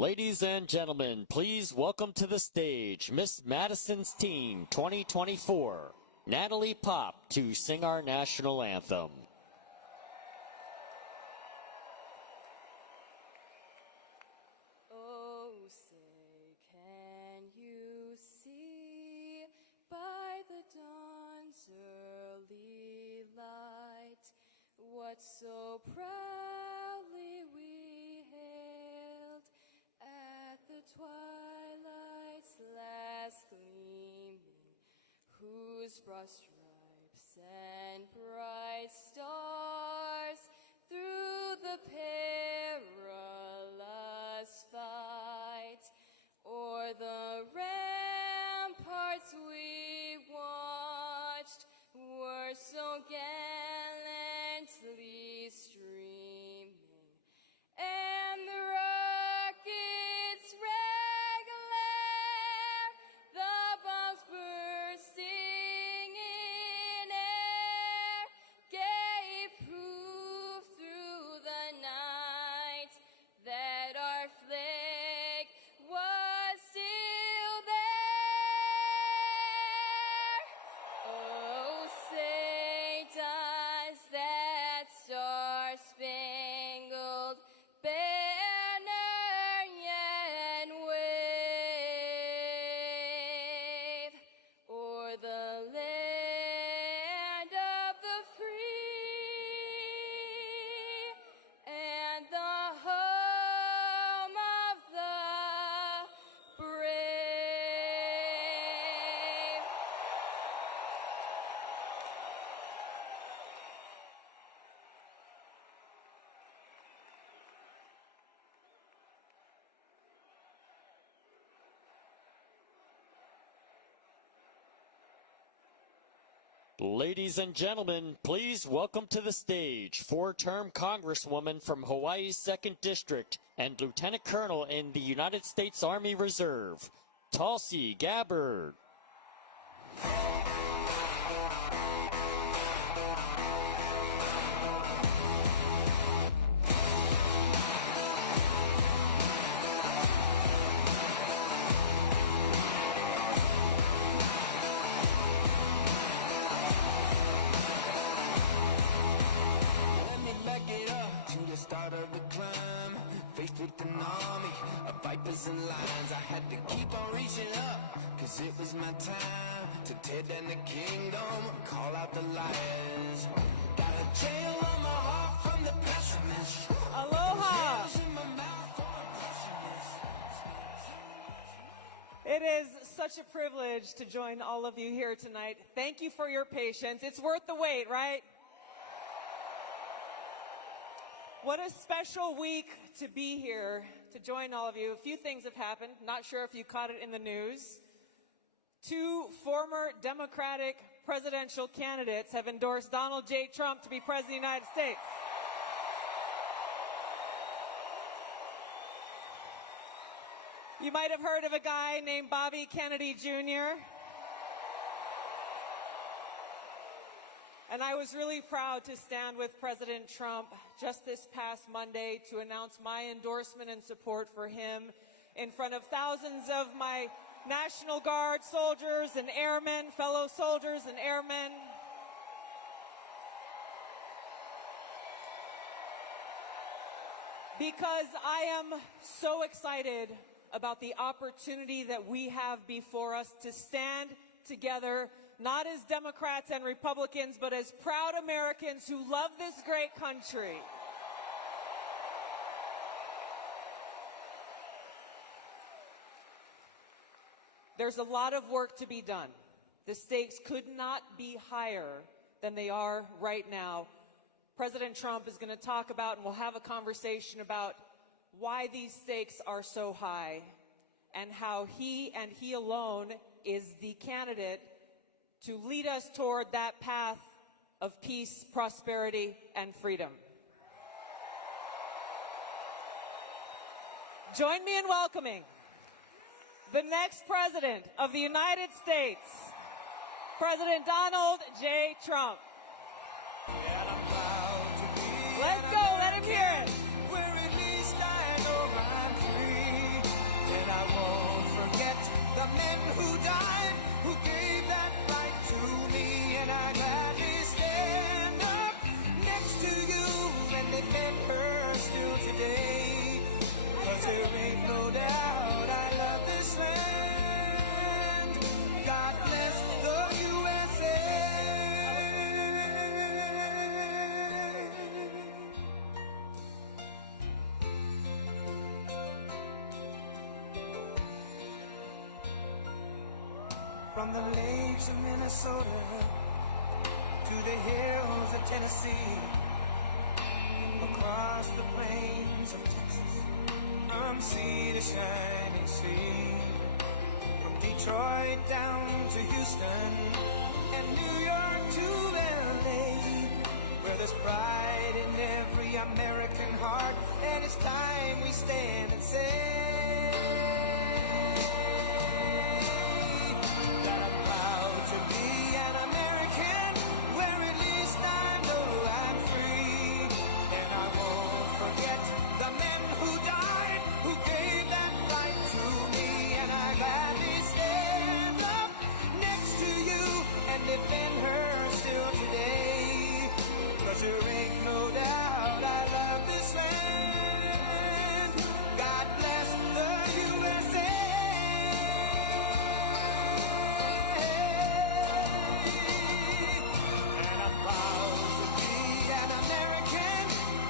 Ladies and gentlemen, please welcome to the stage Miss Madison's Team 2024, Natalie Pop, to sing our national anthem. Oh, say, can you see by the dawn's early light what so proudly we hailed at the twilight's last gleaming, whose broad stripes and bright stars through the perilous fight o'er the ramparts we watched were so gallantly streaming, and the rockets' red glare, the bombs bursting in air, gave proof through the night that our flag was still there. Oh, say does that star-spangled banner yet wave o'er the land of the free and the home of the brave? Ladies and gentlemen, please welcome to the stage four-term Congresswoman from Hawaii's 2nd District and Lieutenant Colonel in the United States Army Reserve, Tulsi Gabbard. Let me back it up to the start of the climb. Faced with an army of vipers and lions, I had to keep on reaching up, cause it was my time to tear down the kingdom, call out the liars. Got a jail on my heart from the pessimist. Aloha! Nails in my mouth for a pessimist. It is such a privilege to join all of you here tonight. Thank you for your patience. It's worth the wait, right? What a special week to be here to join all of you. A few things have happened. Not sure if you caught it in the news. 2 former Democratic presidential candidates have endorsed Donald J. Trump to be president of the United States. You might have heard of a guy named Bobby Kennedy Jr. And I was really proud to stand with President Trump just this past Monday to announce my endorsement and support for him in front of thousands of my National Guard soldiers and airmen, fellow soldiers and airmen. Because I am so excited about the opportunity that we have before us to stand together, not as Democrats and Republicans, but as proud Americans who love this great country. There's a lot of work to be done. The stakes could not be higher than they are right now. President Trump is going to talk about, and we'll have a conversation about, why these stakes are so high and how he and he alone is the candidate to lead us toward that path of peace, prosperity, and freedom. Join me in welcoming the next president of the United States, President Donald J. Trump. Let's go, let him hear it. Where at least I know I'm free. I won't forget the men who died, who gave that right to me, and I gladly stand up next to you and defend her still today. 'Cause there ain't no doubt I love this land. God bless the USA. From the lakes of Minnesota to the hills of Tennessee, across the plains of Texas, from sea to shining sea, from Detroit down to Houston and New York to LA, where there's pride in every American heart, and it's time we stand and say that I'm proud to be an American, where at least I know I'm free, and I won't forget the men who died, who gave that right to me, and I gladly stand up next to you and defend her still today. 'Cause there ain't no doubt I love this land. God bless the USA. And I'm proud to be an American,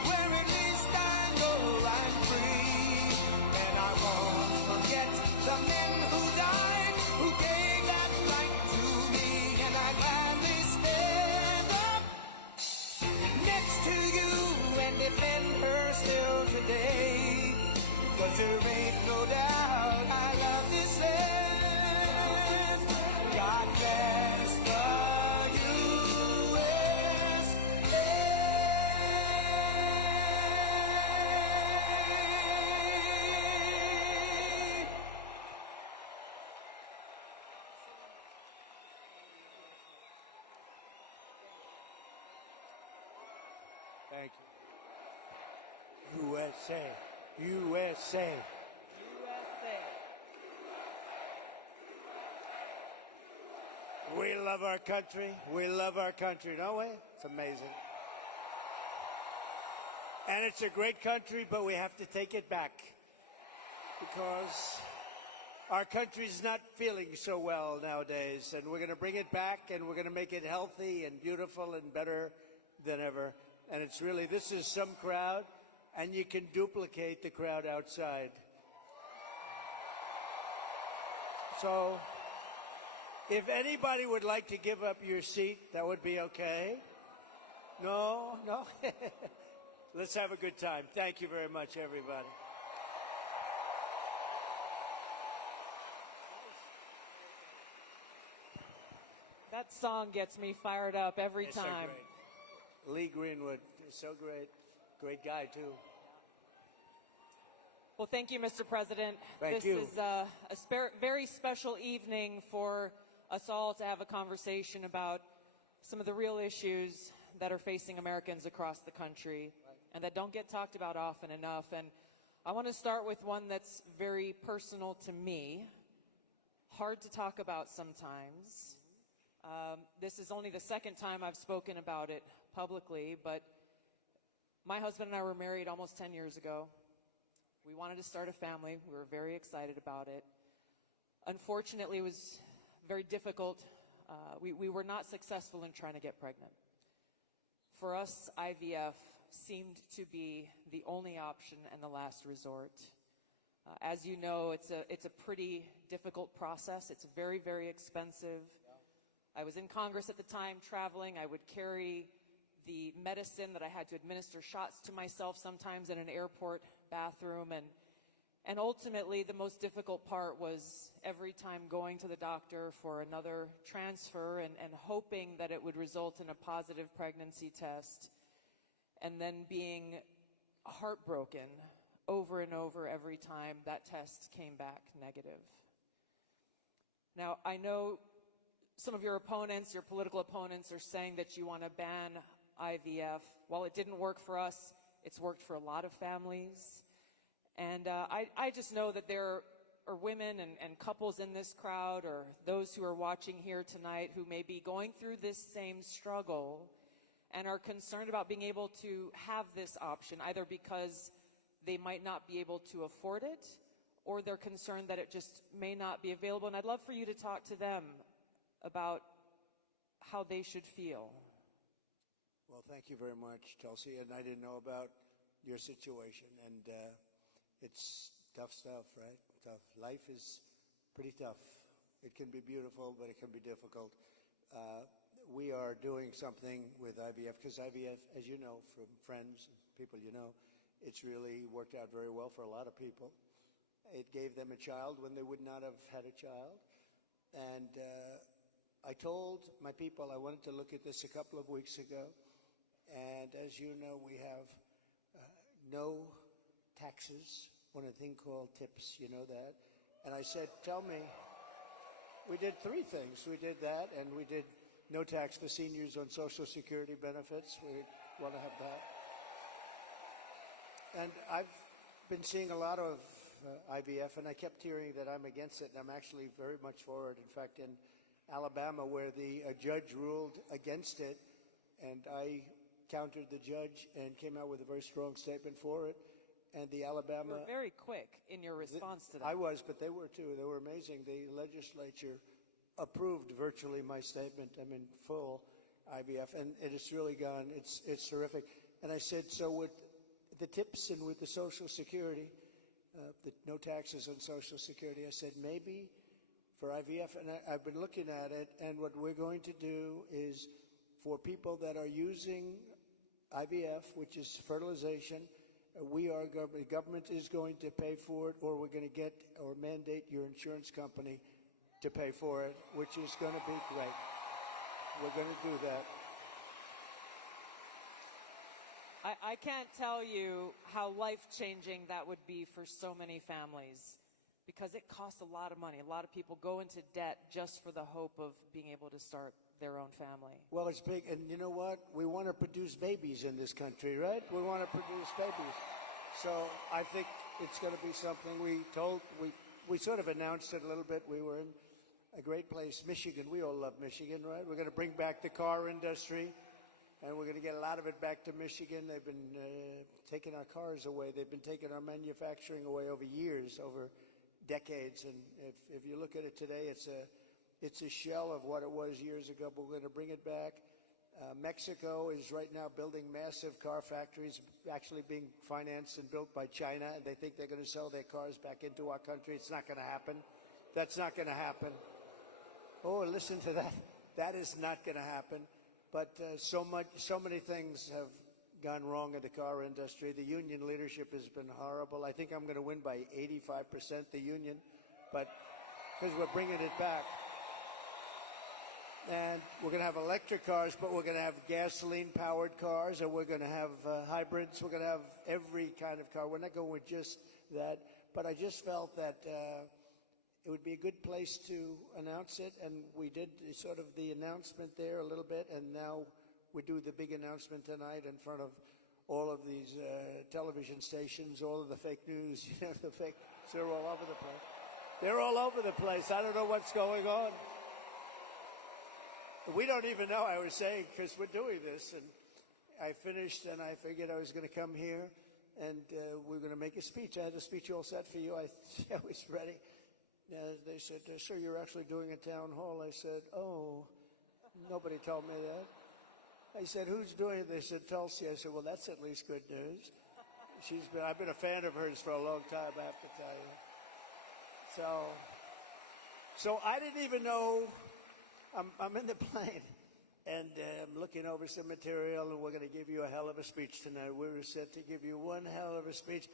where at least I know I'm free. And I won't forget the men who died, who gave that right to me, and I gladly stand up next to you and defend her still today. 'Cause there ain't no doubt I love this land. God bless the USA. Thank you. USA. USA. USA. We love our country. We love our country, don't we? It's amazing. And it's a great country, but we have to take it back. Because our country's not feeling so well nowadays. And we're going to bring it back, and we're going to make it healthy and beautiful and better than ever. And it's really, this is some crowd, and you can duplicate the crowd outside. So, if anybody would like to give up your seat, that would be okay. No? No? Let's have a good time. Thank you very much, everybody. That song gets me fired up every It's so time. great. Lee Greenwood is so great. Great guy, too. Well, thank you, Mr. President. Thank this you. is a very special evening for us all to have a conversation about some of the real issues that are facing Americans across the country and that don't get talked about often enough. And I want to start with one that's very personal to me, hard to talk about sometimes. This is only the second time I've spoken about it publicly, but my husband and I were married almost 10 years ago. We wanted to start a family. We were very excited about it. Unfortunately, it was very difficult. We were not successful in trying to get pregnant. For us, IVF seemed to be the only option and the last resort. As you know, it's a pretty difficult process. It's very, very expensive. I was in Congress at the time, traveling. I would carry the medicine that I had to administer shots to myself sometimes in an airport bathroom. And ultimately, the most difficult part was every time going to the doctor for another transfer and hoping that it would result in a positive pregnancy test, and then being heartbroken over and over every time that test came back negative. Now, I know some of your opponents, your political opponents, are saying that you want to ban IVF. While it didn't work for us, it's worked for a lot of families. And I just know that there women and couples in this crowd, or those who are watching here tonight who may be going through this same struggle and are concerned about being able to have this option, either because they might not be able to afford it, or they're concerned that it just may not be available. And I'd love for you to talk to them about how they should feel. Well, thank you very much, Tulsi. And I didn't know about your situation. And it's tough stuff, right? Tough. Life is pretty tough. It can be beautiful, but it can be difficult. We are doing something with IVF, because IVF, as you know from friends and people you know, it's really worked out very well for a lot of people. It gave them a child when they would not have had a child. And I told my people I wanted to look at this a couple of weeks ago. And as you know, we have no taxes on a thing called tips. You know that? And I said, tell me, we did three things. We did that, and we did no tax for seniors on Social Security benefits. We want to have that. And I've been seeing a lot of IVF, and I kept hearing that I'm against it, and I'm actually very much for it. In fact, in Alabama, where the judge ruled against it, and I countered the judge and came out with a very strong statement for it, and the Alabama... You were very quick in your response to that. I was, but they were too. They were amazing. The legislature approved virtually my statement. I mean, full IVF, and it has really gone, it's terrific. And I said, so with the tips and with the Social Security, the no taxes on Social Security, I said, maybe for IVF, and I've been looking at it, and what we're going to do is for people that are using IVF, which is fertilization, the government is going to pay for it, or we're going to get or mandate your insurance company to pay for it, which is going to be great. We're going to do that. I can't tell you how life-changing that would be for so many families, because it costs a lot of money. A lot of people go into debt just for the hope of being able to start their own family. Well, it's big, and you know what? We want to produce babies in this country, right? We want to produce babies. So I think it's going to be something we sort of announced it a little bit. We were in a great place, Michigan. We all love Michigan, right? We're going to bring back the car industry, and we're going to get a lot of it back to Michigan. They've been taking our cars away. They've been taking our manufacturing away over years, over decades. And if you look at it today, it's a shell of what it was years ago, but we're going to bring it back. Mexico is right now building massive car factories, actually being financed and built by China, and they think they're going to sell their cars back into our country. It's not going to happen. That's not going to happen. Oh, listen to that. That is not going to happen. But so many things have gone wrong in the car industry. The union leadership has been horrible. I think I'm going to win by 85%, the union, but because we're bringing it back. And we're going to have electric cars, but we're going to have gasoline-powered cars, and we're going to have hybrids. We're going to have every kind of car. We're not going with just that. But I just felt that it would be a good place to announce it, and we did sort of the announcement there a little bit, and now we do the big announcement tonight in front of all of these television stations, all of the fake news, the fake, they're all over the place. They're all over the place. I don't know what's going on. We don't even know, I was saying, because we're doing this, and I finished, and I figured I was going to come here, and we were going to make a speech. I had a speech all set for you. I was ready. They said, sir, you're actually doing a town hall. I said, oh, nobody told me that. I said, who's doing it? They said, Tulsi. I said, well, that's at least good news. I've been a fan of hers for a long time, I have to tell you. So I didn't even know. I'm in the plane, and I'm looking over some material, and we're going to give you a hell of a speech tonight. We were set to give you one hell of a speech.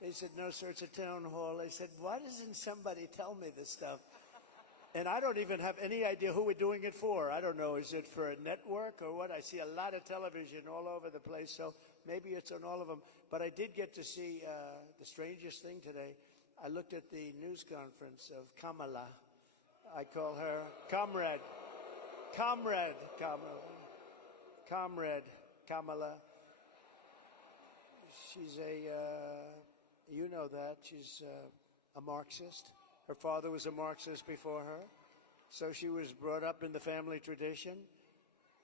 They said, no, sir, it's a town hall. I said, why doesn't somebody tell me this stuff? And I don't even have any idea who we're doing it for. I don't know. Is it for a network or what? I see a lot of television all over the place, so maybe it's on all of them. But I did get to see the strangest thing today. I looked at the news conference of Kamala. I call her Comrade Kamala. She's you know that, she's a Marxist. Her father was a Marxist before her, so she was brought up in the family tradition.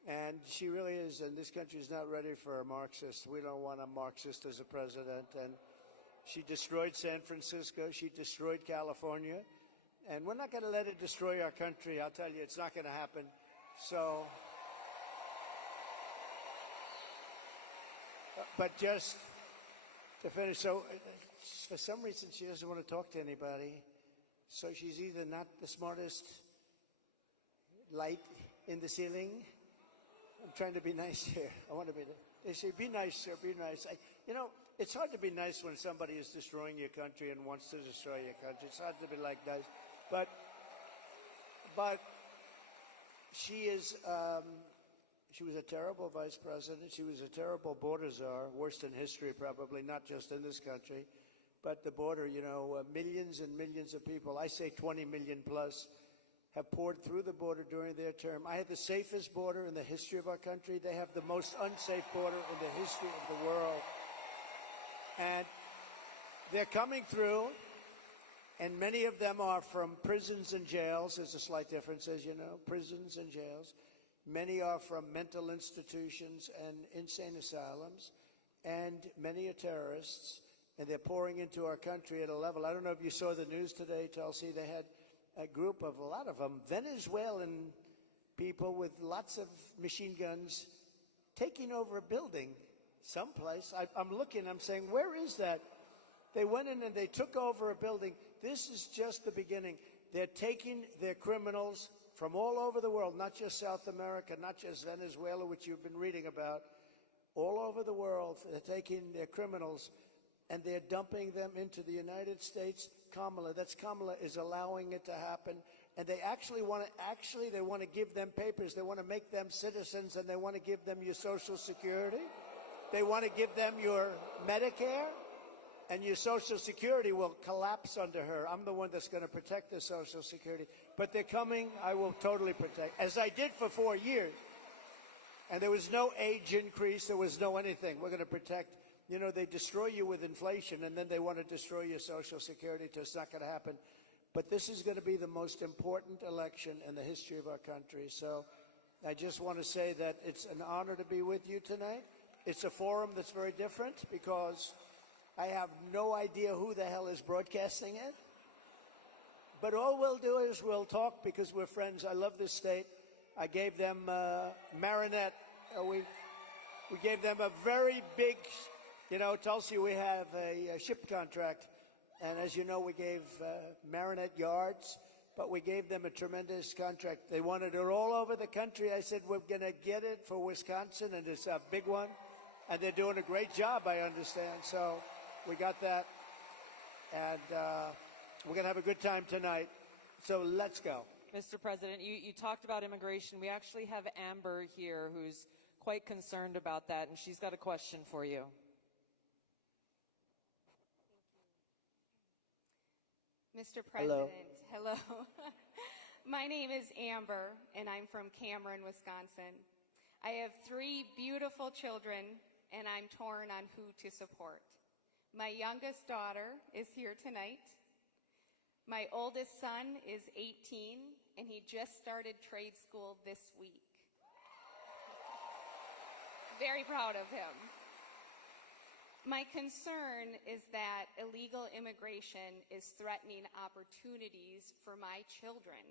And she really is, and this country is not ready for a Marxist. We don't want a Marxist as a president. And she destroyed San Francisco. She destroyed California. And we're not going to let it destroy our country. I'll tell you, it's not going to happen. So, but just to finish, so for some reason she doesn't want to talk to anybody. So she's either not the smartest light in the ceiling. I'm trying to be nice here. I want to be. They say, be nice, sir, be nice. You know, it's hard to be nice when somebody is destroying your country and wants to destroy your country. It's hard to be like nice. But she is, she was a terrible vice president. She was a terrible border czar, worst in history probably, not just in this country. But the border, you know, millions and millions of people, I say 20 million plus, have poured through the border during their term. I had the safest border in the history of our country. They have the most unsafe border in the history of the world. And they're coming through, and many of them are from prisons and jails. There's a slight difference, as you know, prisons and jails. Many are from mental institutions and insane asylums, and many are terrorists, and they're pouring into our country at a level. I don't know if you saw the news today, Tulsi. They had a group of, a lot of them, Venezuelan people with lots of machine guns taking over a building someplace. I'm looking, I'm saying, where is that? They went in and they took over a building. This is just the beginning. They're taking their criminals from all over the world, not just South America, not just Venezuela, which you've been reading about, all over the world. They're taking their criminals and they're dumping them into the United States. Kamala is allowing it to happen. And they actually want to give them papers. They want to make them citizens, and they want to give them your Social Security. They want to give them your Medicare, and your Social Security will collapse under her. I'm the one that's going to protect the Social Security. But they're coming, I will totally protect, as I did for 4 years. And there was no age increase, there was no anything. We're going to protect. You know, they destroy you with inflation, and then they want to destroy your Social Security, so it's not going to happen. But this is going to be the most important election in the history of our country. So I just want to say that it's an honor to be with you tonight. It's a forum that's very different because I have no idea who the hell is broadcasting it. But all we'll do is we'll talk because we're friends. I love this state. I gave them Marinette. We gave them a very big... You know, Tulsi, we have a ship contract, and as you know, we gave Marinette yards, but we gave them a tremendous contract. They wanted it all over the country. I said, we're going to get it for Wisconsin, and it's a big one, and they're doing a great job, I understand. So we got that, and we're going to have a good time tonight. So let's go. Mr. President, you talked about immigration. We actually have Amber here who's quite concerned about that, and she's got a question for you. Mr. President, hello. My name is Amber, and I'm from Cameron, Wisconsin. I have 3 beautiful children, and I'm torn on who to support. My youngest daughter is here tonight. My oldest son is 18, and he just started trade school this week. Very proud of him. My concern is that illegal immigration is threatening opportunities for my children.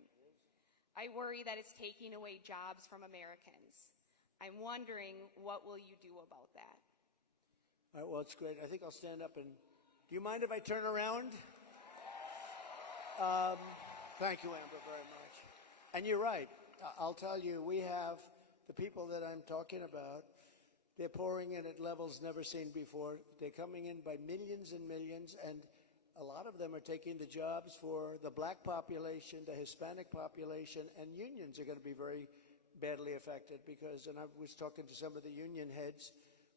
I worry that it's taking away jobs from Americans. I'm wondering, what will you do about that? All right, well, it's great. I think I'll stand up and... Do you mind if I turn around? Thank you, Amber, very much. And you're right. I'll tell you, we have the people that I'm talking about. They're pouring in at levels never seen before. They're coming in by millions and millions, and a lot of them are taking the jobs for the black population, the Hispanic population, and unions are going to be very badly affected because, and I was talking to some of the union heads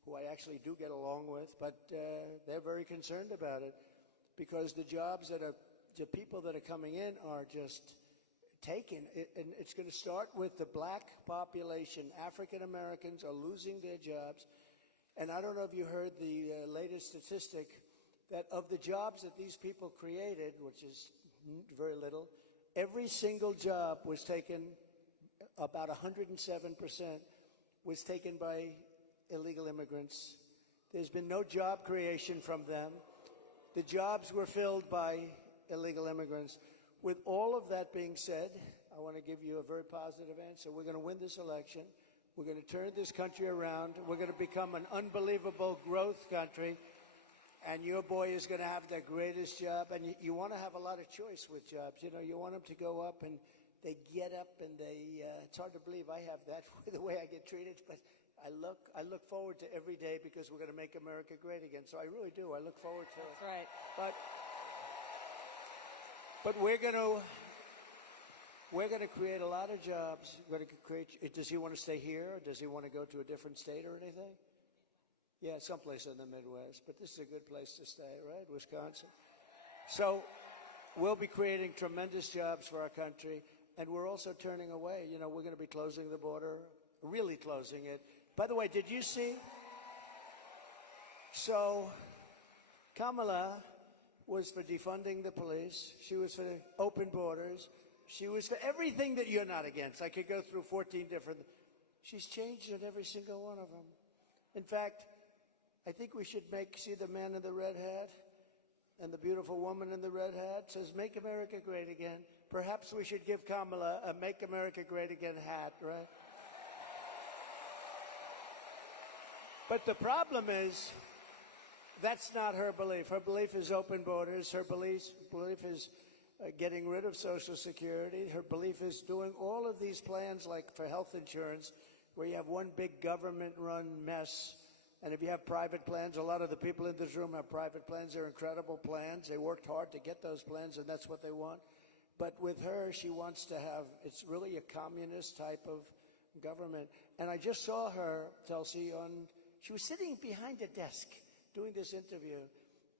who I actually do get along with, but they're very concerned about it because the jobs that are, the people that are coming in are just taken, and it's going to start with the black population. African Americans are losing their jobs, and I don't know if you heard the latest statistic that of the jobs that these people created, which is very little. Every single job was taken, about 107% was taken by illegal immigrants. There's been no job creation from them. The jobs were filled by illegal immigrants. With all of that being said, I want to give you a very positive answer. We're going to win this election. We're going to turn this country around. We're going to become an unbelievable growth country. And your boy is going to have the greatest job. And you want to have a lot of choice with jobs. You know, you want them to go up and they get up and they, it's hard to believe I have that the way I get treated. But I look forward to every day because we're going to make America great again. So I really do. I look forward to it. That's right. But we're going to create a lot of jobs. We're going to create. Does he want to stay here? Or does he want to go to a different state or anything? Yeah, someplace in the Midwest. But this is a good place to stay, right? Wisconsin. So we'll be creating tremendous jobs for our country. And we're also turning away. You know, we're going to be closing the border, really closing it. By the way, did you see? So Kamala was for defunding the police. She was for open borders. She was for everything that you're not against. I could go through 14 different. She's changed in every single one of them. In fact, I think we should see the man in the red hat and the beautiful woman in the red hat says, "Make America Great Again." Perhaps we should give Kamala a "Make America Great Again" hat, right? But the problem is, that's not her belief. Her belief is open borders. Her belief is getting rid of Social Security. Her belief is doing all of these plans like for health insurance, where you have one big government-run mess. And if you have private plans, a lot of the people in this room have private plans. They're incredible plans. They worked hard to get those plans, and that's what they want. But with her, she wants to have, it's really a communist type of government. And I just saw her, Tulsi, she was sitting behind a desk doing this interview.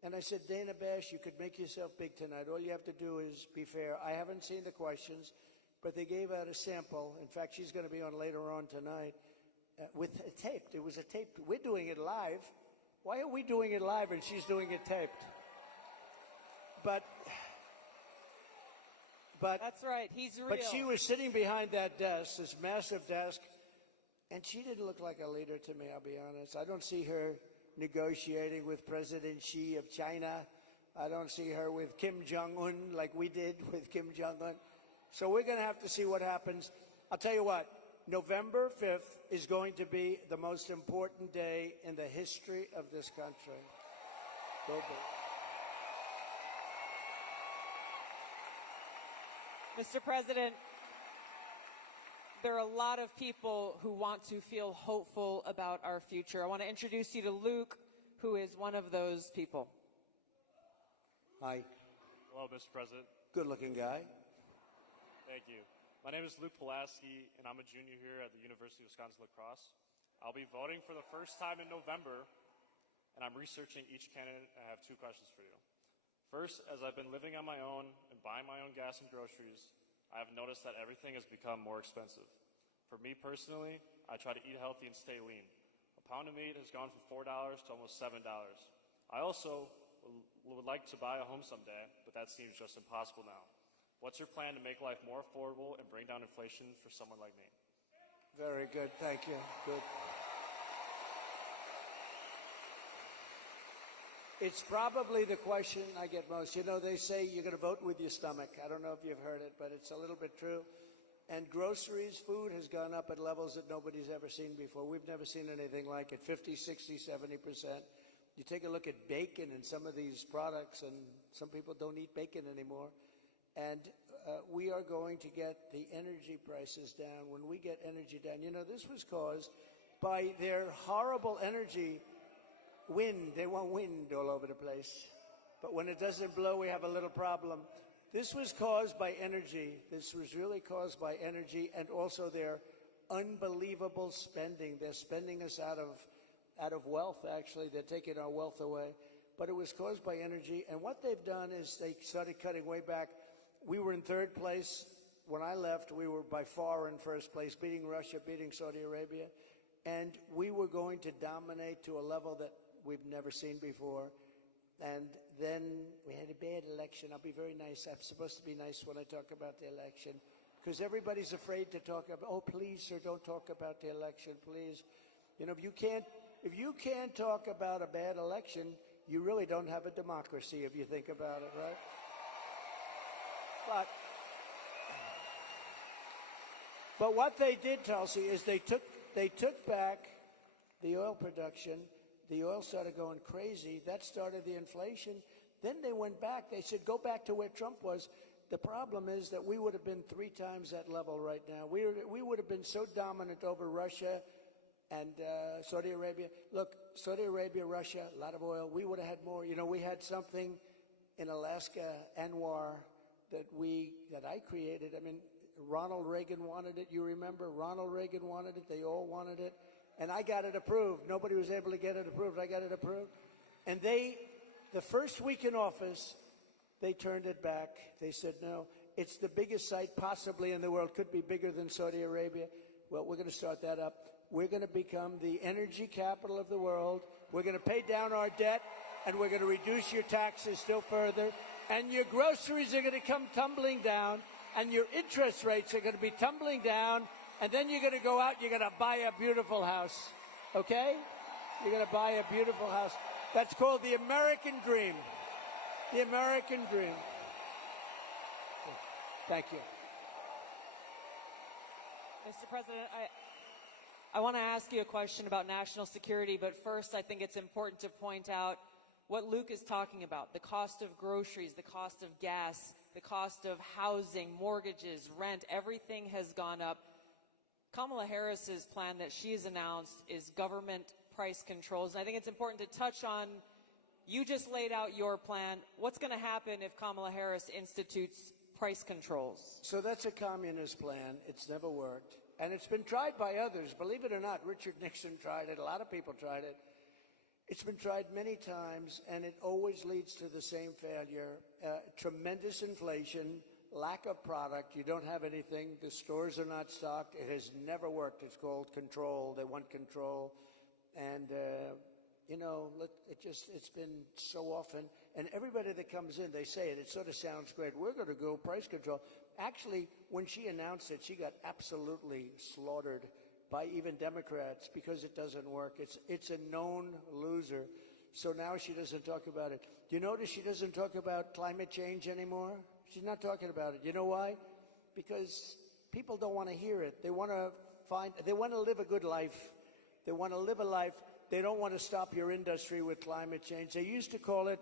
And I said, "Dana Bash, you could make yourself big tonight. All you have to do is be fair." I haven't seen the questions, but they gave out a sample. In fact, she's going to be on later on tonight with a taped. It was a taped. We're doing it live. Why are we doing it live and she's doing it taped? But that's right. He's real. But she was sitting behind that desk, this massive desk, and she didn't look like a leader to me, I'll be honest. I don't see her negotiating with President Xi of China. I don't see her with Kim Jong-un like we did with Kim Jong-un. So we're going to have to see what happens. I'll tell you what, November 5th is going to be the most important day in the history of this country. Go big. Mr. President, there are a lot of people who want to feel hopeful about our future. I want to introduce you to Luke, who is one of those people. Hi. Hello, Mr. President. Good-looking guy. Thank you. My name is Luke Pulaski, and I'm a junior here at the University of Wisconsin-La Crosse. I'll be voting for the first time in November, and I'm researching each candidate. I have two questions for you. First, as I've been living on my own and buying my own gas and groceries, I have noticed that everything has become more expensive. For me personally, I try to eat healthy and stay lean. A pound of meat has gone from $4 to almost $7. I also would like to buy a home someday, but that seems just impossible now. What's your plan to make life more affordable and bring down inflation for someone like me? Very good. Thank you. Good. It's probably the question I get most. You know, they say you're going to vote with your stomach. I don't know if you've heard it, but it's a little bit true. And groceries, food has gone up at levels that nobody's ever seen before. We've never seen anything like it, 50, 60, 70%. You take a look at bacon and some of these products, and some people don't eat bacon anymore. And we are going to get the energy prices down. When we get energy down, you know, this was caused by their horrible energy wind. They want wind all over the place. But when it doesn't blow, we have a little problem. This was caused by energy. This was really caused by energy and also their unbelievable spending. They're spending us out of wealth, actually. They're taking our wealth away. But it was caused by energy. And what they've done is they started cutting way back. We were in third place. When I left, we were by far in first place, beating Russia, beating Saudi Arabia. And we were going to dominate to a level that we've never seen before. And then we had a bad election. I'll be very nice. I'm supposed to be nice when I talk about the election, because everybody's afraid to talk about, oh, please, sir, don't talk about the election, please. You know, if you can't talk about a bad election, you really don't have a democracy if you think about it, right? But what they did, Tulsi, is they took back the oil production. The oil started going crazy. That started the inflation. Then they went back. They said, go back to where Trump was. The problem is that we would have been 3 times that level right now. We would have been so dominant over Russia and Saudi Arabia. Look, Saudi Arabia, Russia, a lot of oil. We would have had more. You know, we had something in Alaska, Anwar, that I created. I mean, Ronald Reagan wanted it. You remember? Ronald Reagan wanted it. They all wanted it. And I got it approved. Nobody was able to get it approved. I got it approved. And the first week in office, they turned it back. They said, no, it's the biggest site possibly in the world. Could be bigger than Saudi Arabia. Well, we're going to start that up. We're going to become the energy capital of the world. We're going to pay down our debt, and we're going to reduce your taxes still further. And your groceries are going to come tumbling down, and your interest rates are going to be tumbling down. And then you're going to go out, you're going to buy a beautiful house, okay? You're going to buy a beautiful house. That's called the American dream. The American dream. Thank you. Mr. President, I want to ask you a question about national security, but first I think it's important to point out what Luke is talking about: the cost of groceries, the cost of gas, the cost of housing, mortgages, rent, everything has gone up. Kamala Harris's plan that she has announced is government price controls. And I think it's important to touch on, you just laid out your plan. What's going to happen if Kamala Harris institutes price controls? So that's a communist plan. It's never worked. And it's been tried by others. Believe it or not, Richard Nixon tried it. A lot of people tried it. It's been tried many times, and it always leads to the same failure. Tremendous inflation, lack of product. You don't have anything. The stores are not stocked. It has never worked. It's called control. They want control. And, you know, it's been so often. And everybody that comes in, they say it. It sort of sounds great. We're going to go price control. Actually, when she announced it, she got absolutely slaughtered by even Democrats because it doesn't work. It's a known loser. So now she doesn't talk about it. Do you notice she doesn't talk about climate change anymore? She's not talking about it. You know why? Because people don't want to hear it. They want to live a good life. They want to live a life. They don't want to stop your industry with climate change. They used to call it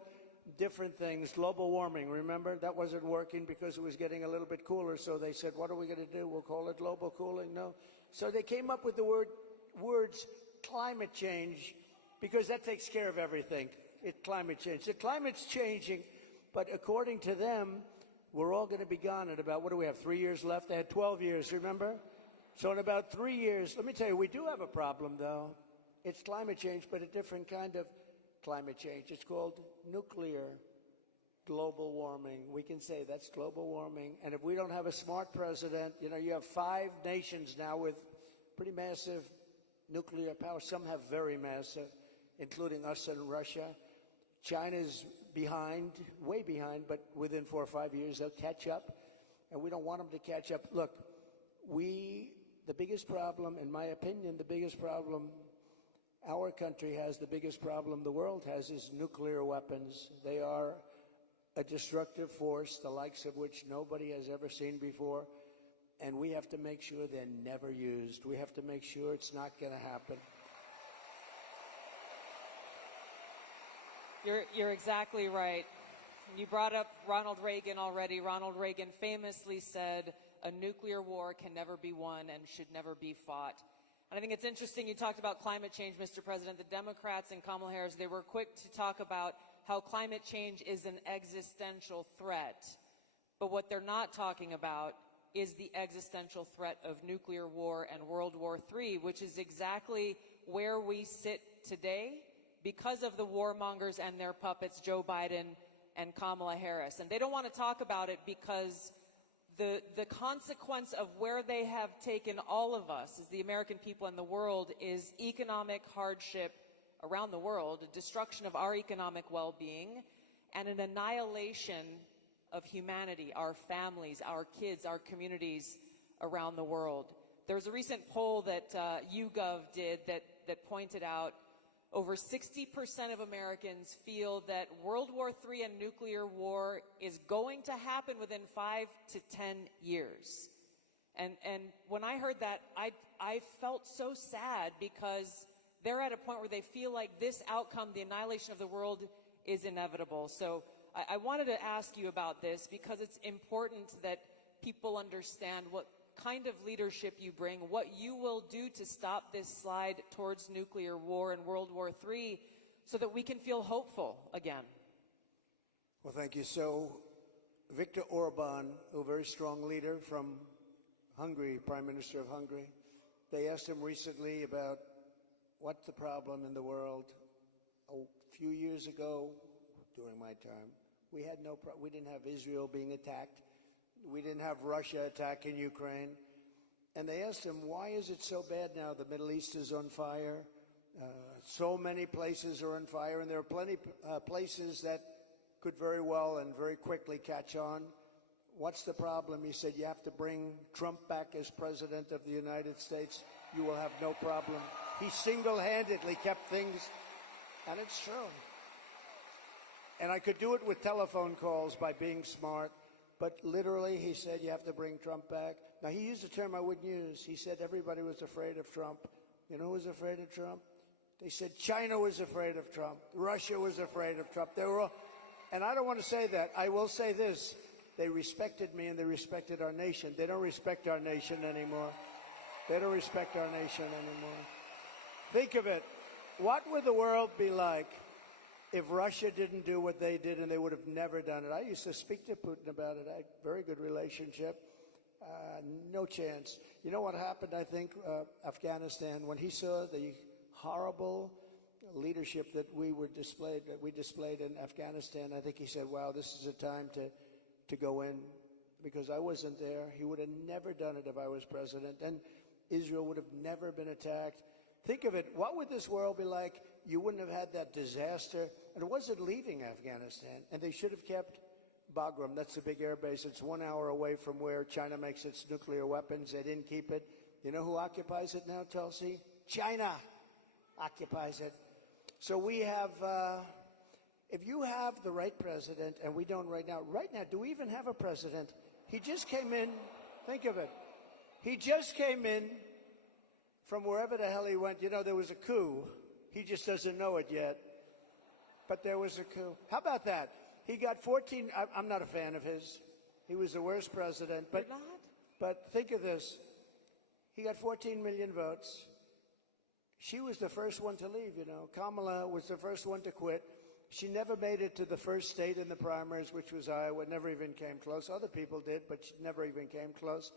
different things. Global warming, remember? That wasn't working because it was getting a little bit cooler. So they said, what are we going to do? We'll call it global cooling? No. So they came up with the words climate change because that takes care of everything. Climate change. The climate's changing, but according to them, we're all going to be gone in about, what do we have, 3 years left? They had 12 years, remember? So in about 3 years, let me tell you, we do have a problem, though. It's climate change, but a different kind of climate change. It's called nuclear global warming. We can say that's global warming. And if we don't have a smart president, you know, you have 5 nations now with pretty massive nuclear power. Some have very massive, including us and Russia. China's behind, way behind, but within 4 or 5 years they'll catch up. And we don't want them to catch up. Look, the biggest problem, in my opinion, the biggest problem our country has, the biggest problem the world has, is nuclear weapons. They are a destructive force, the likes of which nobody has ever seen before. And we have to make sure they're never used. We have to make sure it's not going to happen. You're exactly right. You brought up Ronald Reagan already. Ronald Reagan famously said, a nuclear war can never be won and should never be fought. And I think it's interesting you talked about climate change, Mr. President. The Democrats and Kamala Harris, they were quick to talk about how climate change is an existential threat. But what they're not talking about is the existential threat of nuclear war and World War III, which is exactly where we sit today because of the warmongers and their puppets, Joe Biden and Kamala Harris. And they don't want to talk about it because the consequence of where they have taken all of us as the American people and the world is economic hardship around the world, a destruction of our economic well-being, and an annihilation of humanity, our families, our kids, our communities around the world. There was a recent poll that YouGov did that pointed out over 60% of Americans feel that World War III and nuclear war is going to happen within 5 to 10 years. And when I heard that, I felt so sad, because they're at a point where they feel like this outcome, the annihilation of the world, is inevitable. So I wanted to ask you about this, because it's important that people understand what kind of leadership you bring, what you will do to stop this slide towards nuclear war and World War III, so that we can feel hopeful again. Well, thank you. So, Viktor Orban, a very strong leader from Hungary, Prime Minister of Hungary, they asked him recently about what's the problem in the world. A few years ago, during my term, we didn't have Israel being attacked. We didn't have Russia attacking Ukraine. And they asked him, why is it so bad now? The Middle East is on fire. So many places are on fire, and there are plenty places that could very well and very quickly catch on. What's the problem? He said, you have to bring Trump back as president of the United States. You will have no problem. He single-handedly kept things, and it's true. And I could do it with telephone calls by being smart. But literally, he said, you have to bring Trump back. Now, he used a term I wouldn't use. He said everybody was afraid of Trump. You know who was afraid of Trump? They said China was afraid of Trump. Russia was afraid of Trump. They were all, and I don't want to say that. I will say this. They respected me, and they respected our nation. They don't respect our nation anymore. They don't respect our nation anymore. Think of it. What would the world be like if Russia didn't do what they did, and they would have never done it? I used to speak to Putin about it. I had a very good relationship. No chance. You know what happened, I think, Afghanistan, when he saw the horrible leadership that we displayed in Afghanistan, I think he said, wow, this is a time to go in, because I wasn't there. He would have never done it if I was president, and Israel would have never been attacked. Think of it. What would this world be like? You wouldn't have had that disaster. And it wasn't leaving Afghanistan. And they should have kept Bagram. That's the big air base. It's 1 hour away from where China makes its nuclear weapons. They didn't keep it. You know who occupies it now, Tulsi? China occupies it. So we have, if you have the right president, and we don't right now, do we even have a president? He just came in. Think of it. He just came in from wherever the hell he went. You know, there was a coup. He just doesn't know it yet. But there was a coup. How about that? He got 14. I'm not a fan of his. He was the worst president. But, You're not? But think of this. He got 14 million votes. She was the first one to leave, you know. Kamala was the first one to quit. She never made it to the first state in the primaries, which was Iowa. Never even came close. Other people did, but she never even came close.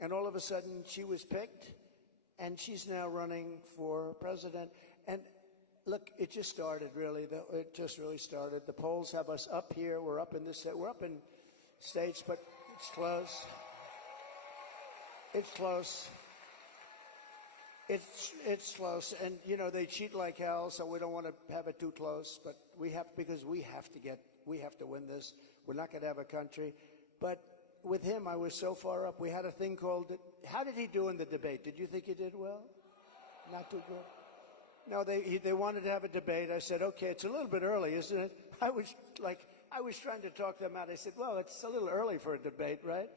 And all of a sudden, she was picked. And she's now running for president. And look, it just started, really. It just really started. The polls have us up here. We're up in states, but it's close. It's close. It's close. And, you know, they cheat like hell, so we don't want to have it too close. But because we have to win this. We're not going to have a country. But with him, I was so far up. We had a thing called, how did he do in the debate? Did you think he did well? Not too good? No, they wanted to have a debate. I said, okay, it's a little bit early, isn't it? I was trying to talk them out. I said, well, it's a little early for a debate, right?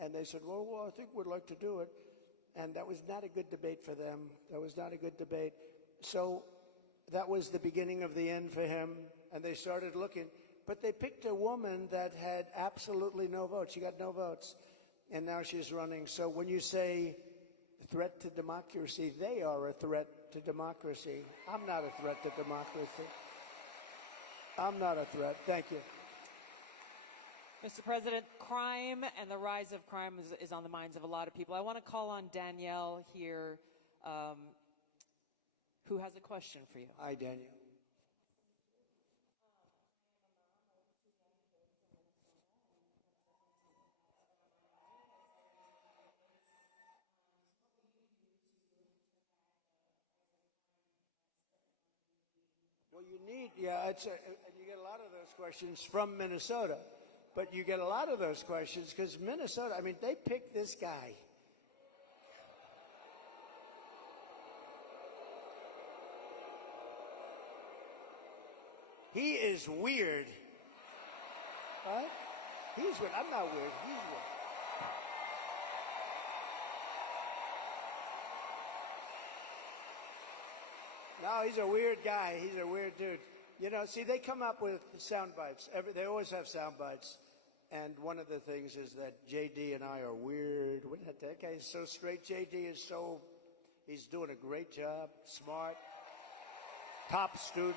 And they said, well, I think we'd like to do it. And that was not a good debate for them. That was not a good debate. So that was the beginning of the end for him. And they started looking. But they picked a woman that had absolutely no votes. She got no votes. And now she's running. So when you say threat to democracy, they are a threat to democracy. I'm not a threat to democracy. I'm not a threat. Thank you. Mr. President, crime and the rise of crime is on the minds of a lot of people. I want to call on Danielle here, who has a question for you. Hi, Danielle. Well, you need, and you get a lot of those questions from Minnesota. But you get a lot of those questions because Minnesota, I mean, they picked this guy. He is weird. Right? He's weird. I'm not weird. He's weird. No, he's a weird guy. He's a weird dude. You know, see, they come up with sound bites. They always have sound bites. And one of the things is that JD and I are weird. That guy is so straight. JD is he's doing a great job. Smart. Top student.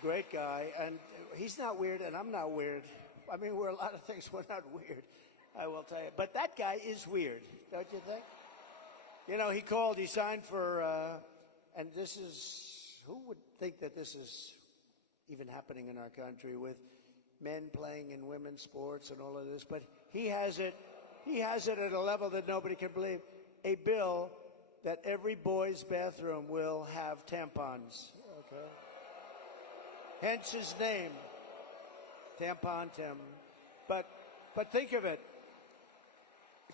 Great guy. And he's not weird, and I'm not weird. I mean, we're a lot of things. We're not weird, I will tell you. But that guy is weird, don't you think? You know, he signed for, and this is, who would think that this is even happening in our country with men playing in women's sports and all of this? But he has it at a level that nobody can believe. A bill that every boy's bathroom will have tampons, okay? Hence his name, Tampon Tim. But think of it.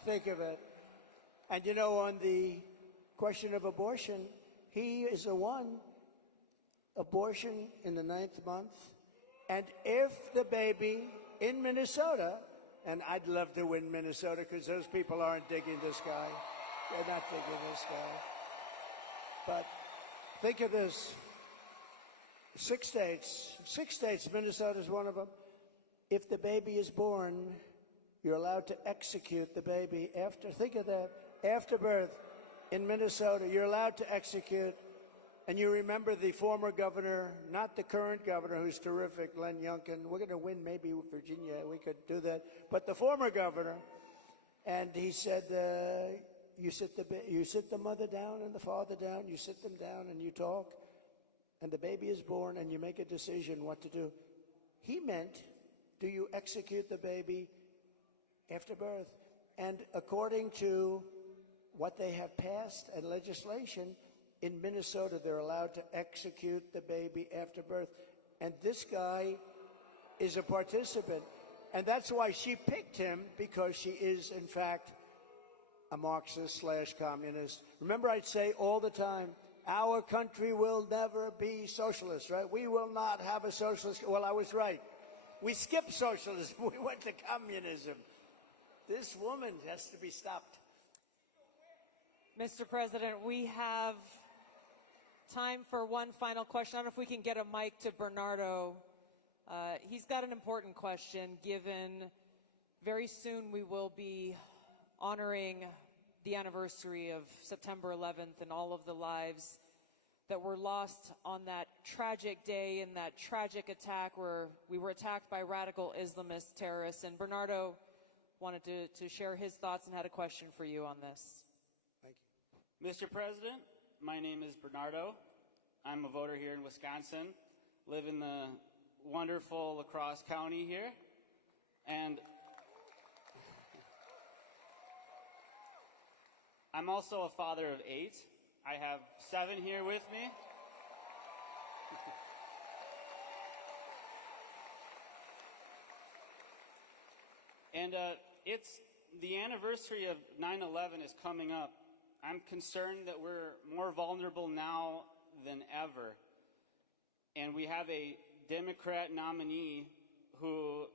Think of it. And you know, on the question of abortion, he is the one, abortion in the 9th month. And if the baby in Minnesota, and I'd love to win Minnesota because those people aren't digging this guy. They're not digging this guy. But think of this. 6 states, Minnesota's one of them. If the baby is born, you're allowed to execute the baby think of that, after birth in Minnesota, you're allowed to execute. And you remember the former governor, not the current governor, who's terrific, Len Youngkin. We're going to win maybe with Virginia. We could do that. But the former governor, and he said, you sit the mother down and the father down, you sit them down and you talk, and the baby is born and you make a decision what to do. He meant, do you execute the baby after birth? And according to what they have passed and legislation, in Minnesota, they're allowed to execute the baby after birth. And this guy is a participant. And that's why she picked him, because she is, in fact, a Marxist/communist. Remember, I'd say all the time, our country will never be socialist, right? We will not have a socialist. Well, I was right. We skipped socialism. We went to communism. This woman has to be stopped. Mr. President, we have time for one final question. I don't know if we can get a mic to Bernardo. He's got an important question, given very soon we will be honoring the anniversary of September 11th and all of the lives that were lost on that tragic day and that tragic attack where we were attacked by radical Islamist terrorists. And Bernardo wanted to share his thoughts and had a question for you on this. Thank you. Mr. President, my name is Bernardo. I'm a voter here in Wisconsin, live in the wonderful La Crosse County here, and I'm also a father of 8. I have 7 here with me. And it's the anniversary of 9/11 is coming up. I'm concerned that we're more vulnerable now than ever. And we have a Democrat nominee who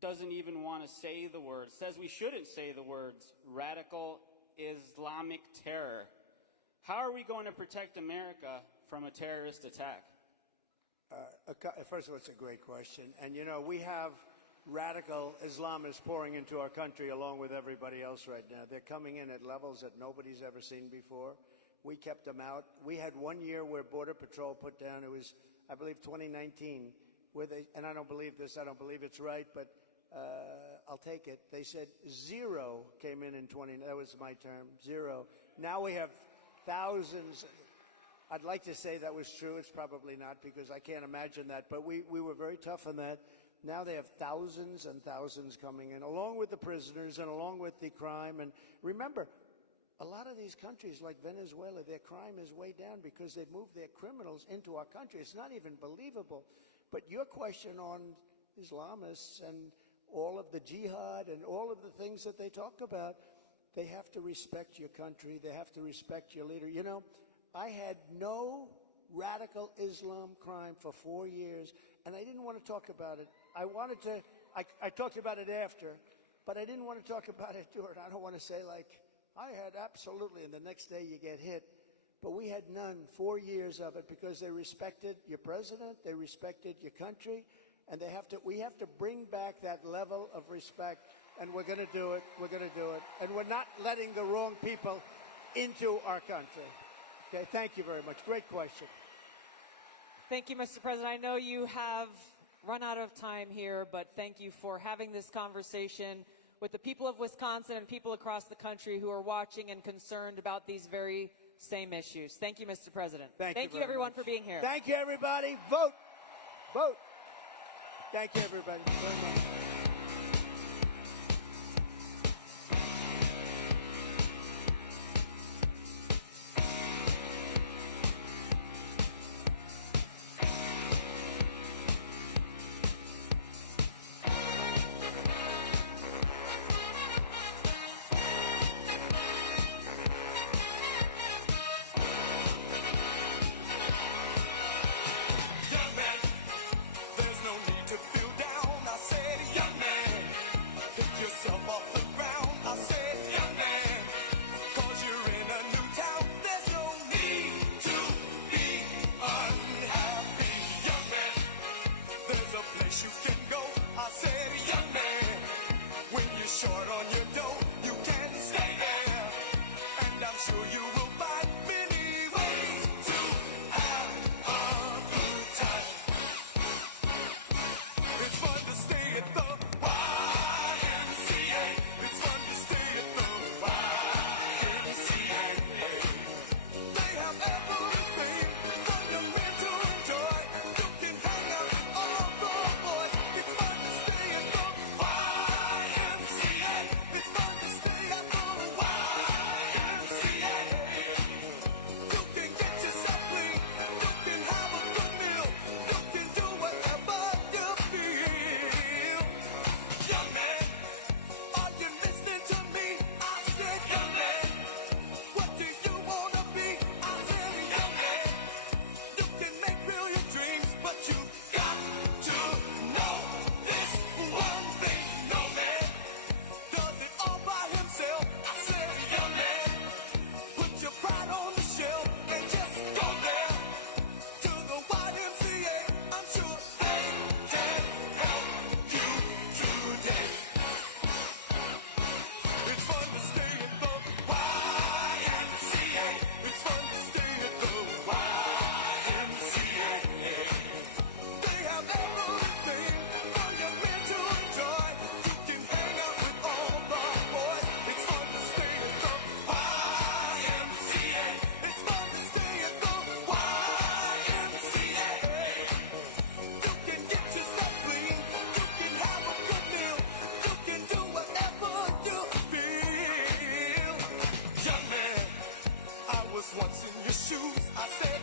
doesn't even want to say the words, says we shouldn't say the words, radical Islamic terror. How are we going to protect America from a terrorist attack? First of all, it's a great question. And, you know, we have radical Islamists pouring into our country along with everybody else right now. They're coming in at levels that nobody's ever seen before. We kept them out. We had 1 year where Border Patrol put down, it was, I believe, 2019, where they, and I don't believe this, I don't believe it's right, but I'll take it. They said 0 came in 20, that was my term, 0. Now we have thousands. I'd like to say that was true. It's probably not, because I can't imagine that, but we were very tough on that. Now they have thousands and thousands coming in, along with the prisoners and along with the crime. And remember, a lot of these countries like Venezuela, their crime is way down because they've moved their criminals into our country. It's not even believable. But your question on Islamists and all of the jihad and all of the things that they talk about, they have to respect your country. They have to respect your leader. You know, I had no radical Islam crime for 4 years, and I didn't want to talk about it. I talked about it after, but I didn't want to talk about it during. I don't want to say like, I had absolutely, and the next day you get hit. But we had none, 4 years of it, because they respected your president, they respected your country, and we have to bring back that level of respect, and we're going to do it, and we're not letting the wrong people into our country. Okay, thank you very much. Great question. Thank you, Mr. President. I know you have run out of time here, but thank you for having this conversation with the people of Wisconsin and people across the country who are watching and concerned about these very same issues. Thank you, Mr. President. Thank you everyone, much. for being here. Thank you, everybody. Vote. Vote. Thank you, everybody, very much. Once in your shoes, I said